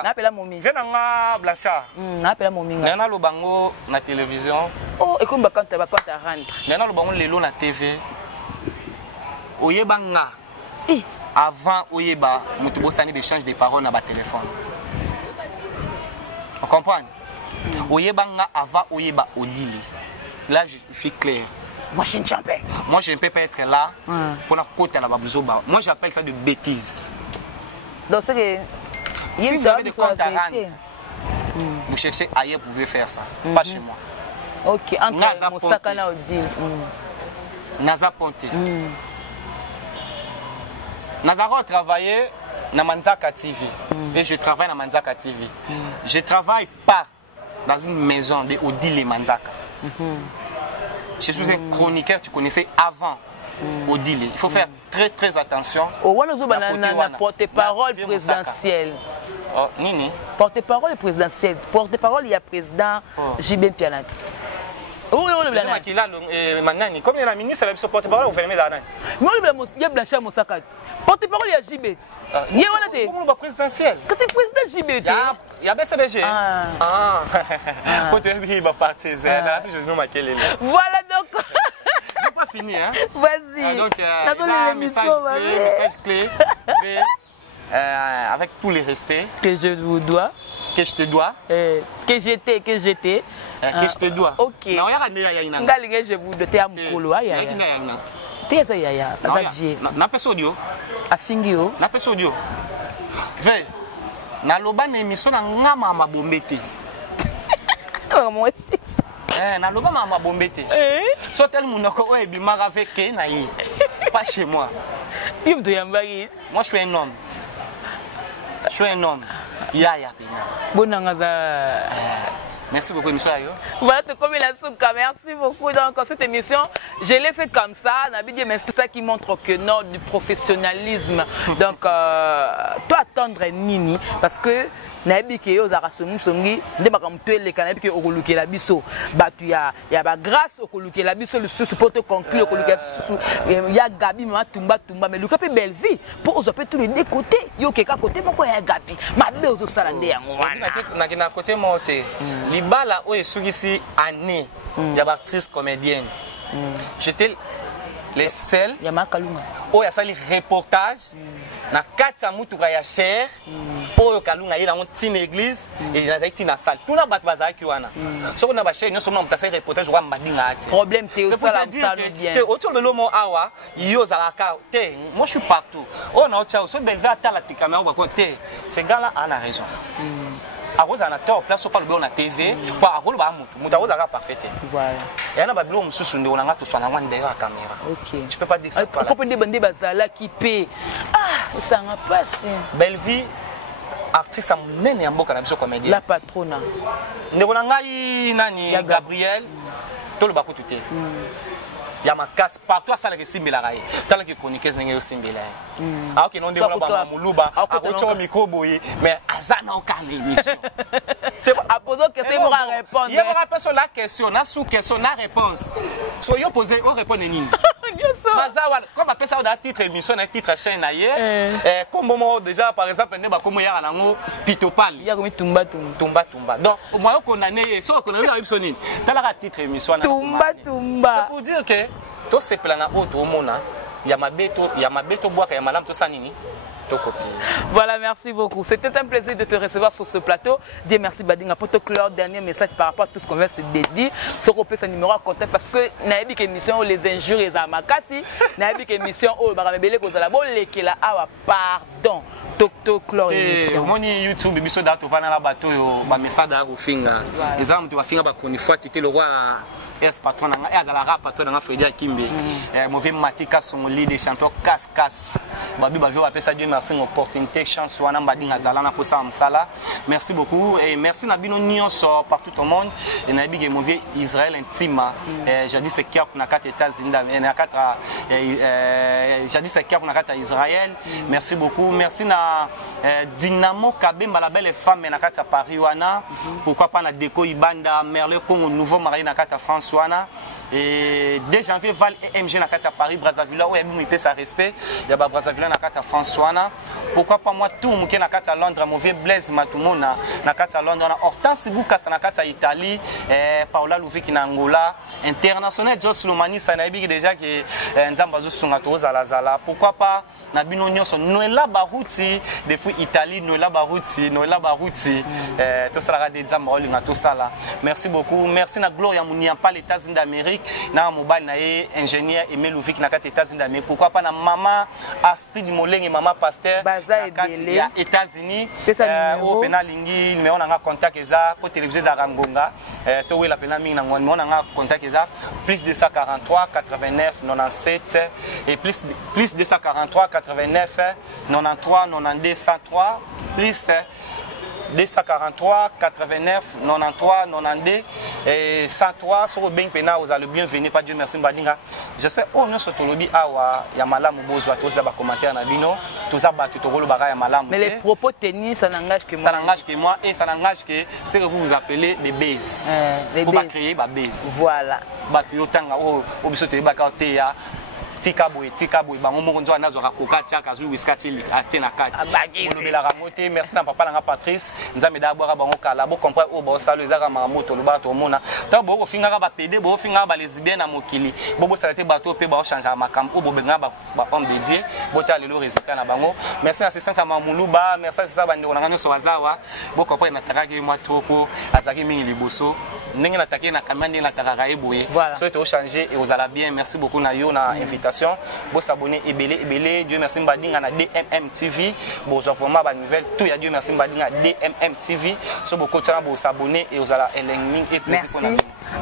na pe la momi je na nga Blanchard na pe la momi na lo bango na télévision oh et comme ba quand rendre na lo bango lelo na TV oyeba nga avant oyeba mutu bosani d'échange de paroles na ba téléphone on comprend oyeba nga avant oyeba odili là je suis clair moi je ne peux pas être là pour na kota na babuzoba moi j'appelle ça de bêtises donc c'est que si vous avez des comptes à rendre vous cherchez ailleurs vous pouvez faire ça pas chez moi ok entre Mosaka na odili Naza Ponte Nazaro a travaillé dans Manzaka TV et je travaille dans Manzaka TV. Je travaille pas dans une maison de Odile Manzaka. Je suis un chroniqueur, tu connaissais avant Odile. Il faut faire très attention. On a porte-parole présidentielle. Oh, Nini. Porte-parole présidentielle. Porte-parole, il y a président JB Pianat. Oui, comme il y a la ministre, elle a porte-parole, vous faites mes années. Moi, il y a Blanchard Moussaka. Porte-parole, il y a JB. Il y a comment le présidentiel? Que c'est président JB. Il y a BCBG. Voilà donc. J'ai pas fini, hein? Vas-y. Donc, message clé. Avec tous les respects. Que je vous dois. Que je te dois. Que j'étais. Que je te dois. Ok. Je vous dois à Mukolo. Tu es yaya. Na peso audio. Afingio. Na peso audio. Ve. Na loba na émission na ngama mabombete. Moi c'est. Na loba ma bombete. So tel munoko o ebimaka avec na yi. Pas chez moi. Il me doit moi je suis un homme. Je suis un homme. Yaya pina. Bonangaza. Merci beaucoup, émission. Voilà, comme il a souka. Merci beaucoup. Donc, cette émission, je l'ai fait comme ça. Mais c'est ça qui montre que non, du professionnalisme. Donc, toi, attendre Nini, parce que nabi ke yo zaka songi nde bakamtuele kana bi ke okolukela biso batu ya ba grâce okolukela biso le sous pour te conclure okolukela ya gabi mama tumba mais luka pe belle vie pour ozope tous les deux côtés yo keka côté moko ya gabi mabe ozo sala nde yango na kina côté moté libala o esugisi année ya ba actrice comédienne j'étais les seuls Yamakalunga o ya sali reportage na katsa mutuka ya cher oyo kalunga yela ntina église et na tina salle tuna bat bazaki wana soko na ba cher nyo soma mutasa reportage wa mbadinga ati problème te au sala bien te autour de l'homme awa yo zalaka te moi je suis partout on a autre so ben va tala tikama wa côté ce gars là a raison akoza na top place pas le na TV pour akolo ba mutu akoza ka parfait voilà et na ba bilo mususu ndeko na ngato swana ngwa ya caméra OK tu peux pas dire ça pas ko pende bande bazala qui paie ça n'a pas si belle vie artiste amnene ya mboka na biso comédien la patrona ndeko na ngai nani Gabriel to le bakutu te ya makas partout à salle que simbela rai tala que chroniqueuse nenge yo simbela ah OK non ndeko ba muluba akocho micro boye mais azana aucune émission à poser question pour répondre il y a pas sur la question na sous question na réponse so yo poser on répondre nini Comme après ça, on a titre émission, un titre chaîne ailleurs. Comme moi déjà, par exemple, on a comme hier à l'ango Pitopal. Il y a comme Tumba. Donc, moi, on a né, soit qu'on a eu à Ipsonine. T'as la titre émission. Tumba. C'est pour dire que tous ces plans autres au monde, il y a ma bête bois, il y a madame tout ça nini. Voilà, merci beaucoup. C'était un plaisir de te recevoir sur ce plateau. Dieu merci Badinga pour te clore dernier message par rapport à tout ce qu'on vient de se dédier. Ce qu'on peut, c'est un numéro à contact parce que n'a pas émission les injures et amakasi, n'a pas émission où baramebele ko zala boleke la awa pardon. Tokto clore émission. Mon YouTube biso da to vana la bateau yo ba message da ko finga. Exemple tu va finga ba konifwa tité le roi es patron nga e azala rap patron nga Fredi Akimbe. Mauvais matika son leader chanteur casse. Babi ba va pesa Dieu merci opportunité chance wana mbadinga zala na posa msala. Merci beaucoup et merci na bino nyonso partout au monde et na bige mauvais Israël intime. J'ai dit c'est kia kuna kata États-Unis na kata j'ai dit c'est kia kuna kata Israël. Merci beaucoup. Merci na Dynamo Kabemba la belle femme na kata Paris wana. Pourquoi pas na Déco Ibanda Merle Congo nouveau marié na kata France wana. Et dès janvier Val et MG na kata Paris Brazzaville où il me paie sa respect. Il y a Brazzaville na kata France wana. Pourquoi pas moi tout muke na kata Londres mauvais Blaise Matumona na kata Londres na Hortense Bukasa na kata Italie Paola Louveki na Angola international Jos Lomani sanabi déjà que nzamba zo sunga to zala pourquoi pas na bino nyonso Noëlla Barouti depuis Italie Noëlla Barouti tout ça la des nzamba olinga tout ça là merci beaucoup merci na Gloria Munia pas les États-Unis d'Amérique na mobile na ingénieur Aimé Louveki na kata États-Unis d'Amérique pourquoi pas na maman Astrid Molenge maman pasteur Baza États-Unis au penalingi numéro na contact eza pour téléviser za Rangonga to wela pena mingi na numéro na contact eza plus 243 89 97 et plus 243 89 93 92 103 plus 243 89 93 92 et 103 sur bien pena vous allez bienvenue pas Dieu merci Badinga j'espère oh non sotolobi awa ya malamu bozwa tous ba commentaire na bino tous ça battu to rolo bara ya malamu mais les propos tenus ça n'engage que moi et ça n'engage que ce que vous appelez des bases pour pas créer ba base voilà battu yotanga o bisote ba ka teya tika boy bango moko nzo anazo rakoka tiaka zu wiskati atena kati molobela ramote merci na papa na Patrice nzambe da boira bango kala bo comprendre o bo salo ezaka mamoto loba to mona ta bo ko finga ba pede bo finga ba lesbienne na mokili bo salate bato pe ba changer makam o bo benga ba homme de Dieu bo ta lelo résultat na bango merci assistance à mamuluba merci assistance bandi ona nganyo so wazawa bo comprendre na takaki mwa troko azaki mingi liboso ndenge na takaki na kamande na takaka eboye so to changer et vous allez bien merci beaucoup na yo na invitation vous s'abonner ebele Dieu merci Mbadinga na DMM TV bon vraiment ba nouvelle tout ya Dieu merci Mbadinga DMM TV so beaucoup de vous s'abonner et vous allez enligner et plaisir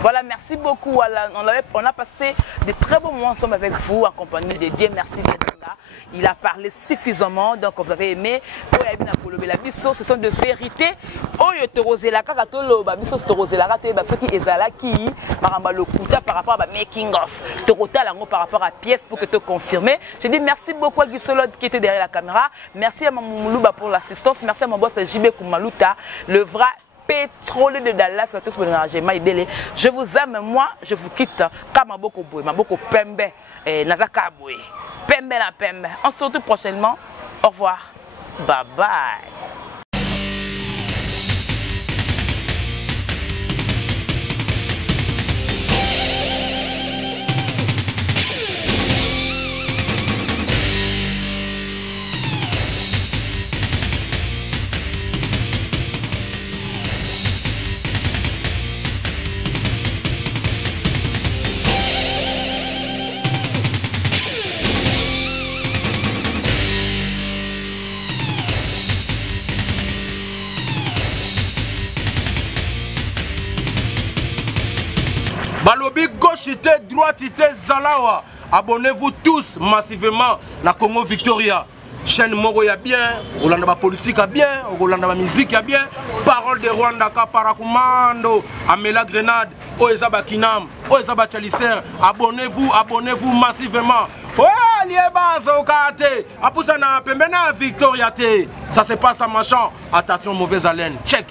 voilà merci beaucoup on a passé de très bons moments ensemble avec vous en compagnie de Dieu merci Mbadinga il a parlé suffisamment donc vous avez aimé ce sont de vérités oyo torozela kaka toloba biso torozela kate ba soki ezalaki maramba lokuta par rapport à making of torota lango par rapport à pièce pour que te confirmer. Je dis merci beaucoup à Gisolod qui était derrière la caméra. Merci à Mamoulouba pour l'assistance. Merci à mon boss JB Koumalouta, le vrai pétrole de Dallas. Je vous aime, moi, je vous quitte. Kamaboko Boy, Maboko Pembe, Nazaka Boy. Pembe la Pembe. On se retrouve prochainement. Au revoir. Bye bye. Balobi gauchité, droitité, Zalawa. Abonnez-vous tous massivement na Congo Victoria. Chaîne Moro ya bien, Olanda politique a bien, Olanda musique a bien. Parole de Rwanda Kaparakumando, Amela Grenade, Oezaba Kinam, Oezaba Chalicer. Abonnez-vous massivement. Ouais, liebaz au kate. Apousa na pembena Victoria te. Ça se passe à machin. Attention mauvaise haleine. Check.